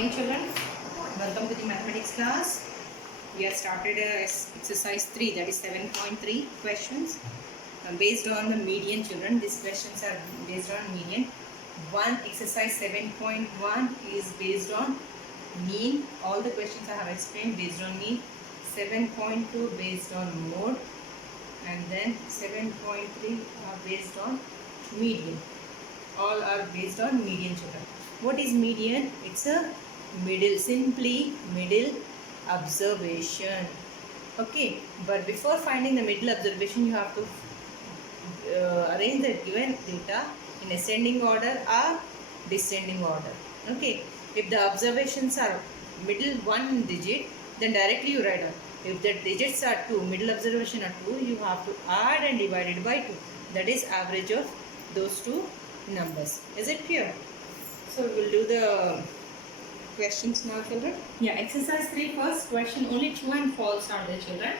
morning, children. Welcome to the mathematics class. We have started exercise 3, that is 7.3 questions based on the median, children. These questions are based on median. One exercise 7.1 is based on mean. All the questions I have explained based on mean. 7.2 based on mode, and then 7.3 are based on median. All are based on median, children. What is median? It's a middle, simply middle observation. Okay, but before finding the middle observation, you have to arrange the given data in ascending order or descending order. Okay, if the observations are middle one digit, then directly you write down. If the digits are 2, middle observation are 2, you have to add and divide it by 2. That is average of those two numbers. Is it clear? So we will do the questions now, children. Yeah, exercise 3 first question. Only true and false are there, children.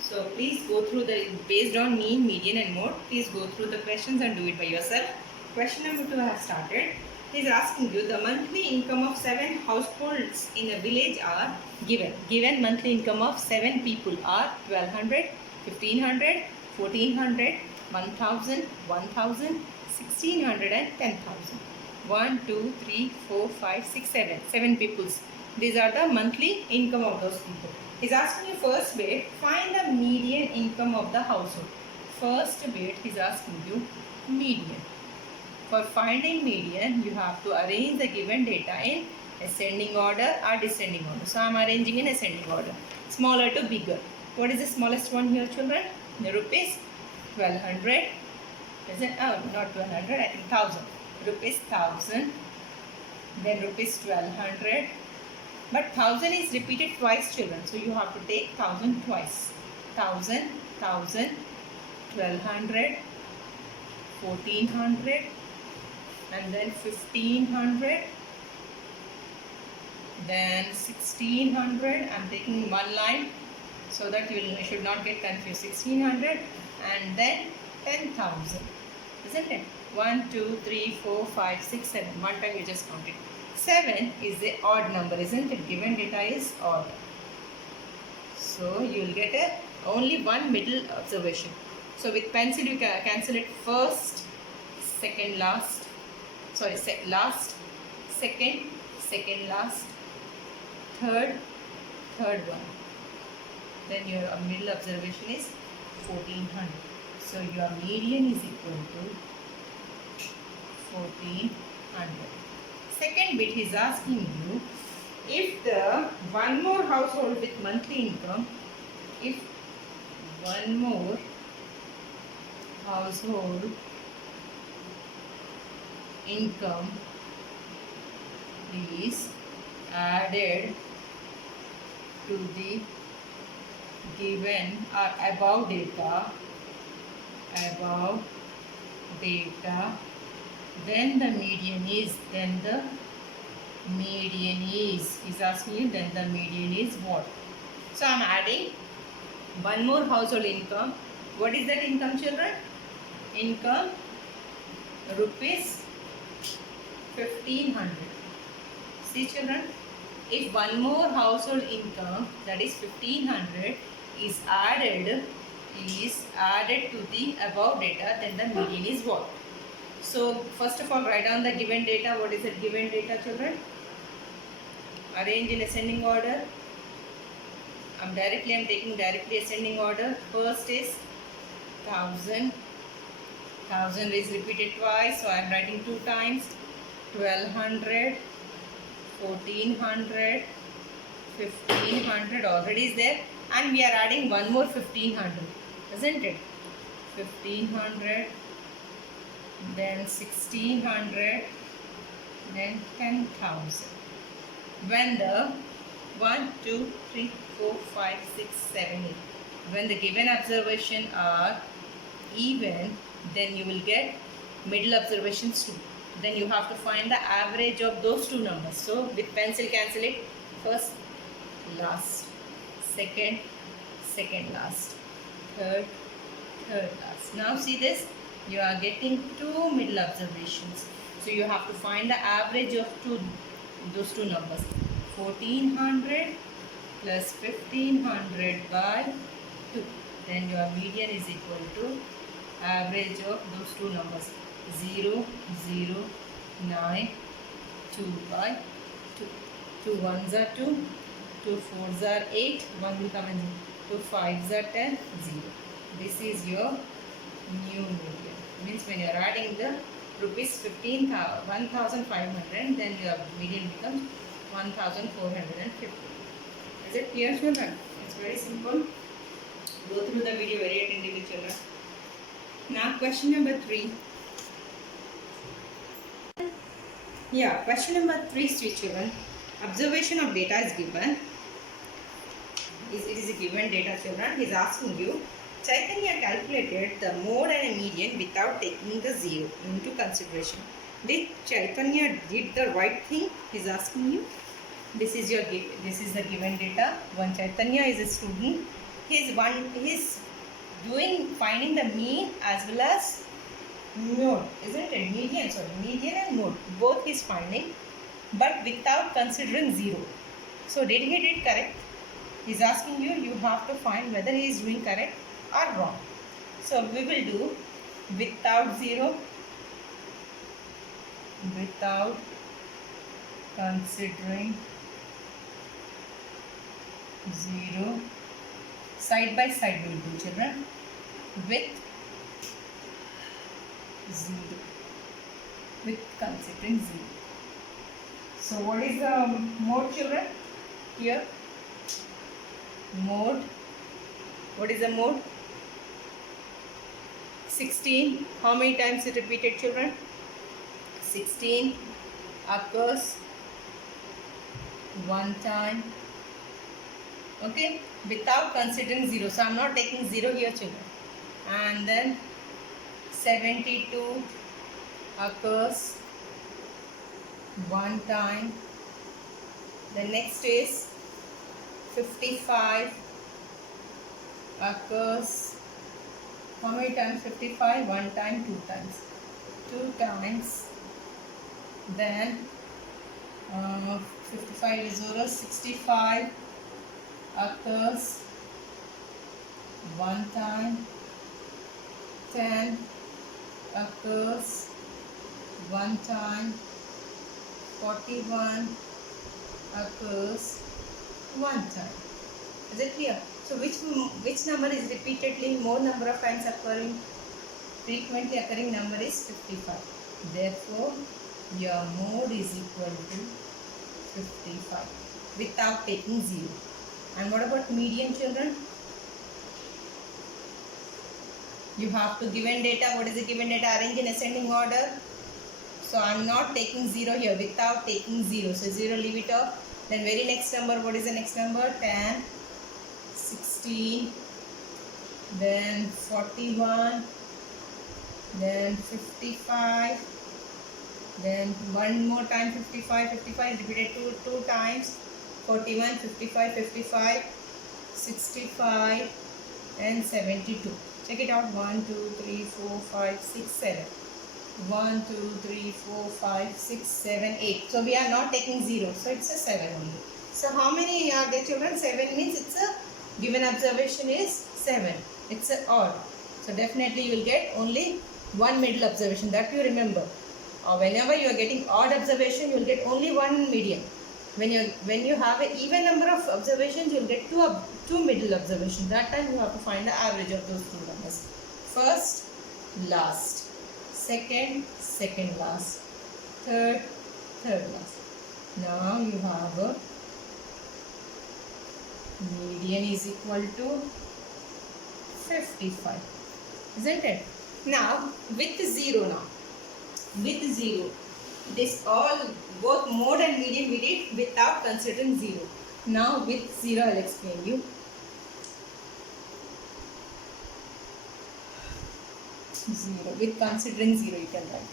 So please go through the, based on mean, median and mode, please go through the questions and do it by yourself. Question number 2 I have started. It is asking you the monthly income of 7 households in a village are given. Given monthly income of 7 people are 1200, 1500, 1400, 1000, 1000, 1600 and 10,000. 1, 2, 3, 4, 5, 6, 7. 7 peoples. These are the monthly income of those people. He's asking you first bit, find the median income of the household. First bit, he's asking you median. For finding median, you have to arrange the given data in ascending order or descending order. So, I am arranging in ascending order. Smaller to bigger. What is the smallest one here, children? The rupees 1200. Is it? Oh, not 1200, I think 1000. Rupees 1000. Then rupees 1200. But 1000 is repeated twice, children. So, you have to take 1000 twice. 1000, 1000, 1200, 1400. And then 1500, then 1600. I'm taking one line so that you should not get confused. 1600 and then 10,000, isn't it? 1, 2, 3, 4, 5, 6, 7. One time you just count it. 7 is the odd number, isn't it? Given data is odd. So you will get only one middle observation. So with pencil you can cancel it first, second, last. Sorry, last, second, second, last, third, third one. Then your middle observation is 1400. So your median is equal to 1400. Second bit is asking you, if the one more household with monthly income, if one more household income is added to the given or above data, then the median is, he's asking you, then the median is what? So I am adding one more household income. What is that income, children? Income rupees 1500. See, children, if one more household income, that is 1500, is added to the above data, then the median is what? So first of all, write down the given data. What is the given data, children? Arrange in ascending order. I'm taking directly ascending order. First is 1000. 1000 is repeated twice, so I am writing 2 times. 1200, 1400, 1500 already is there, and we are adding one more 1500, isn't it? 1500, then 1600, then 10,000. When the 1, 2, 3, 4, 5, 6, 7, 8, when the given observation are even, then you will get middle observations too. Then you have to find the average of those two numbers. So with pencil cancel it. First, last, second, second, last, third, third, last. Now see this, you are getting two middle observations. So you have to find the average of two those two numbers. 1400 plus 1500 by 2. Then your median is equal to average of those two numbers. 0, 0, 9, 2 by 2. 2 ones are 2, 2 fours are 8, 1 will come in 2 fives are 10, 0. This is your new median. Means when you are adding the rupees 15,500, then your median becomes 1,450. Is it clear, children? It's very simple. Go through the video very attentively, children. Now question number 3. Yeah, question number 3, sweet children. Observation of data is given. It is a given data, children. He is asking you, Chaitanya calculated the mode and a median without taking the 0 into consideration. Did Chaitanya did the right thing? He is asking you. This is the given data. One Chaitanya is a student. He is finding the mean as well as mode, isn't it? Median and mode. Both he is finding, but without considering 0. So did he did correct? He is asking you. You have to find whether he is doing correct or wrong. So we will do without 0, without considering 0. Side by side we will do, children. With 0, with considering 0. So what is the mode, children? Here, mode. What is the mode? 16. How many times it repeated, children? 16 occurs one time. Okay, without considering 0. So I am not taking 0 here, children. And then 72 occurs one time. The next is 55 occurs how many times? 55, one time, two times. 2 times. Then 55 is over. 65 occurs one time. 10 occurs one time. 41 occurs one time. Is it clear? So which number is repeatedly more number of times occurring? Frequently occurring number is 55. Therefore, your mode is equal to 55 without taking 0. And what about median, children? You have to given data. What is the given data? Arrange in ascending order. So I am not taking 0 here without taking 0. So 0 leave it off. Then very next number. What is the next number? 10, 16, then 41, then 55, then one more time 55. 55 is repeated two times. 41, 55, 55, 65 and 72. Check it out. 1, 2, 3, 4, 5, 6, 7. 1, 2, 3, 4, 5, 6, 7, 8. So we are not taking 0. So it's a 7 only. So how many are there, children? 7 means it's a given observation is 7. It's a odd. So definitely you will get only one middle observation. That you remember. Or whenever you are getting odd observation, you will get only one median. When you have an even number of observations, you will get two middle observations. That time you have to find the average of those two numbers. First, last. Second, second last. Third, third last. Now you have a median is equal to 55. Isn't it? Now with 0 now. With 0. This all both mode and median we did without considering 0. Now with 0 I will explain you. 0. With considering 0 you can write.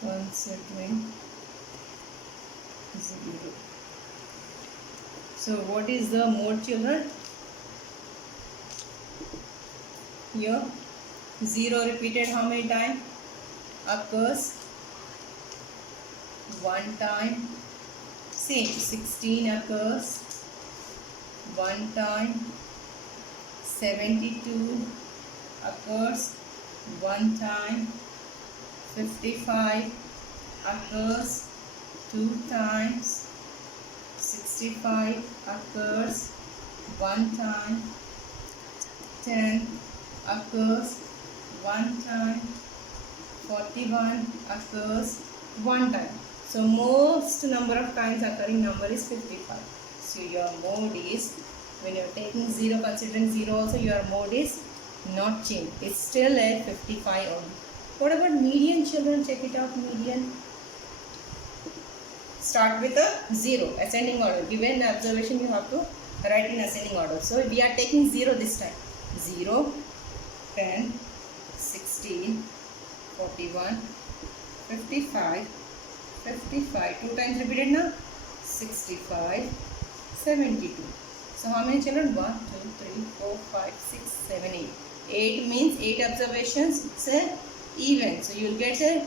Considering 0. So what is the mode, children? Here 0 repeated how many times? Occurs one time. Same, 16 occurs one time, 72 occurs one time, 55 occurs two times, 65 occurs one time, 10 occurs one time, 41 occurs one time. So most number of times occurring number is 55. So your mode is, when you are taking 0, considering 0 also, your mode is not changed. It's still at 55 only. What about median, children? Check it out, median. Start with a 0, ascending order. Given observation, you have to write in ascending order. So we are taking 0 this time. 0, 10, 16, 41, 55, 55, 2 times repeated now, 65, 72. So how many children? 1, 2, 3, 4, 5, 6, 7, 8. 8 means 8 observations. It's a even. So you will get a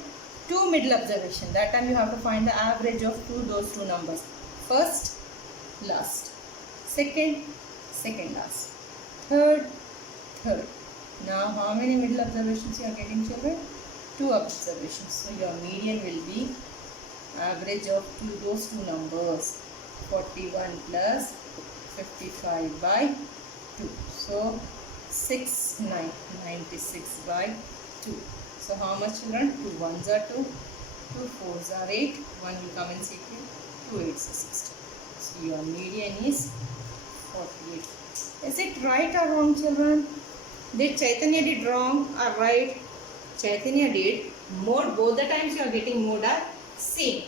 2 middle observation. That time you have to find the average of those two numbers. First, last. Second, second last. Third, third. Now how many middle observations you are getting, children? 2 observations. So your median will be average of those two numbers, 41 plus 55 by 2. So 96 by 2. So how much, children? 2 ones are 2, 2 fours are 8, 1 will come in second, 2 eights are 16. So your median is 48. Is it right or wrong, children? Did Chaitanya did wrong or right? Chaitanya did mode. Both the times you are getting mode are same.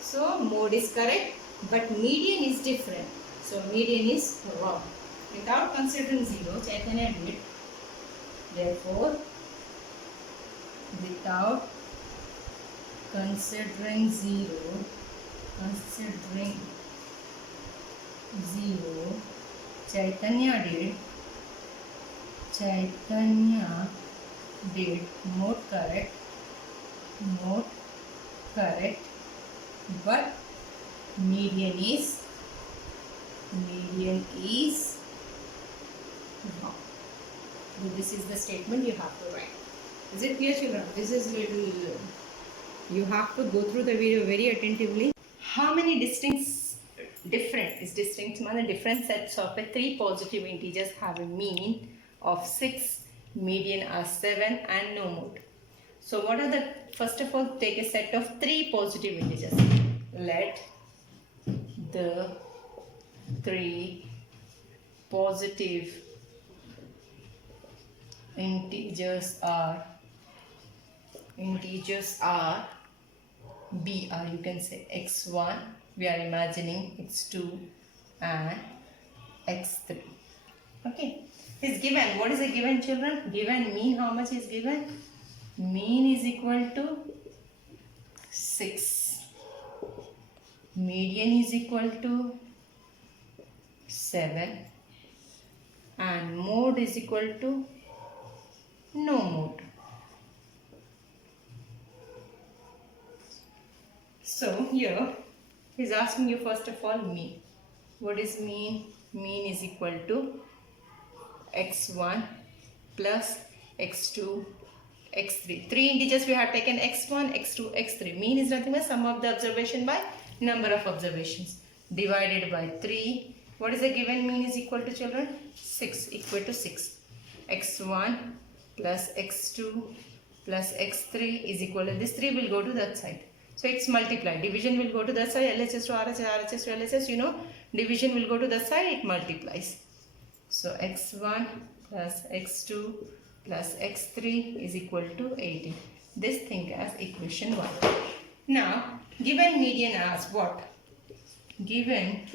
So mode is correct, but median is different. So median is wrong. Without considering 0, Chaitanya did. Therefore, without considering 0, Chaitanya did mode correct, but median is wrong. So this is the statement you have to write. Is it clear, children? This is little, you have to go through the video very attentively. How many different sets of 3 positive integers have a mean of 6, median are 7 and no mode. So what are the, first of all, take a set of 3 positive integers. Let the 3 positive integers are B, or you can say x1, we are imagining x2 and x3. Okay, is given. What is a given, children? Given mean, how much is given? Mean is equal to 6. Median is equal to 7. And mode is equal to no mode. So here he is asking you first of all mean. What is mean? Mean is equal to x1 plus x2 x3. 3 integers we have taken x1, x2, x3. Mean is nothing but sum of the observation by number of observations divided by 3. What is the given mean is equal to, children? 6, equal to 6. x1 plus x2 plus x3 is equal to, this 3 will go to that side. So it's multiplied. Division will go to that side. LHS to RHS, RHS to LHS. You know, division will go to that side. It multiplies. So x1 plus x2 plus x3 is equal to 18. This think as equation 1. Now, given median as what? Given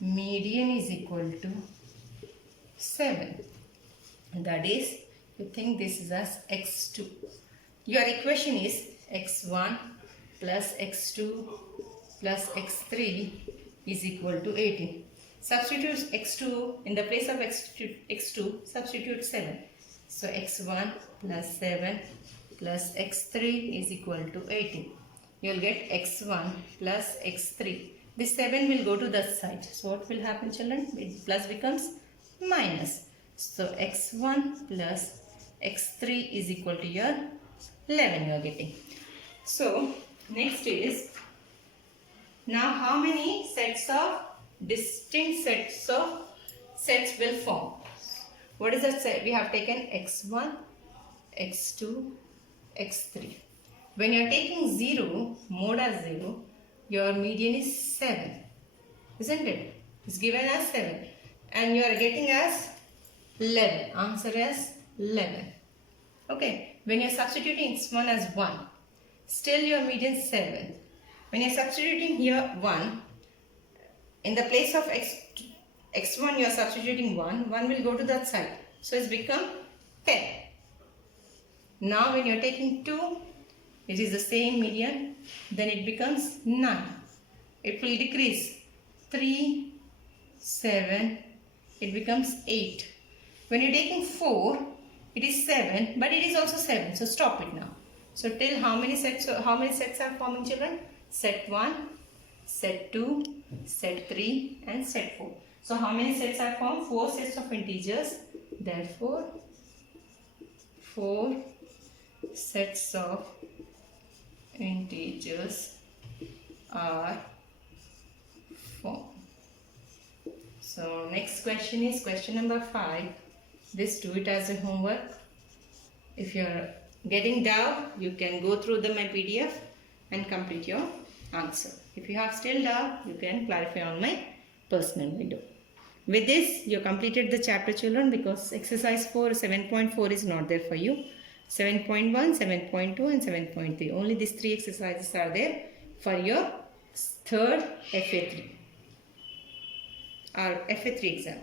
median is equal to 7. That is, you think this is as x2. Your equation is x1 plus x2 plus x3 is equal to 18. Substitute x2 in the place of x2, substitute 7. So x1 plus 7 plus x3 is equal to 18. you'll get x1 plus x3. This 7 will go to the side. So what will happen, children? Plus becomes minus. So x1 plus x3 is equal to your 11 you are getting. So next is, now how many sets of distinct sets will form? What is that set? We have taken x1, x2, x3. When you are taking 0, mode as 0, your median is 7. Isn't it? It's given as 7. And you are getting as 11. Answer is 11. Okay. When you are substituting x1 as 1, still your median is 7. When you are substituting here 1, in the place of x1 you are substituting 1, 1 will go to that side. So it's become 10. Now when you are taking 2, it is the same median, then it becomes 9. It will decrease. 3, 7, it becomes 8. When you are taking 4, it is 7, but it is also 7. So stop it now. So till how many sets are forming, children? Set 1, set 2, set 3 and set 4. So how many sets are formed? 4 sets of integers. Therefore, 4 sets of integers are formed. So next question is question number 5. This do it as a homework. If you are getting doubt, you can go through my PDF and complete your answer. If you have still doubt, you can clarify on my personal video. With this, you completed the chapter, children, because exercise 4 7.4 is not there for you. 7.1, 7.2 and 7.3. Only these 3 exercises are there for your third FA3 or FA3 exam.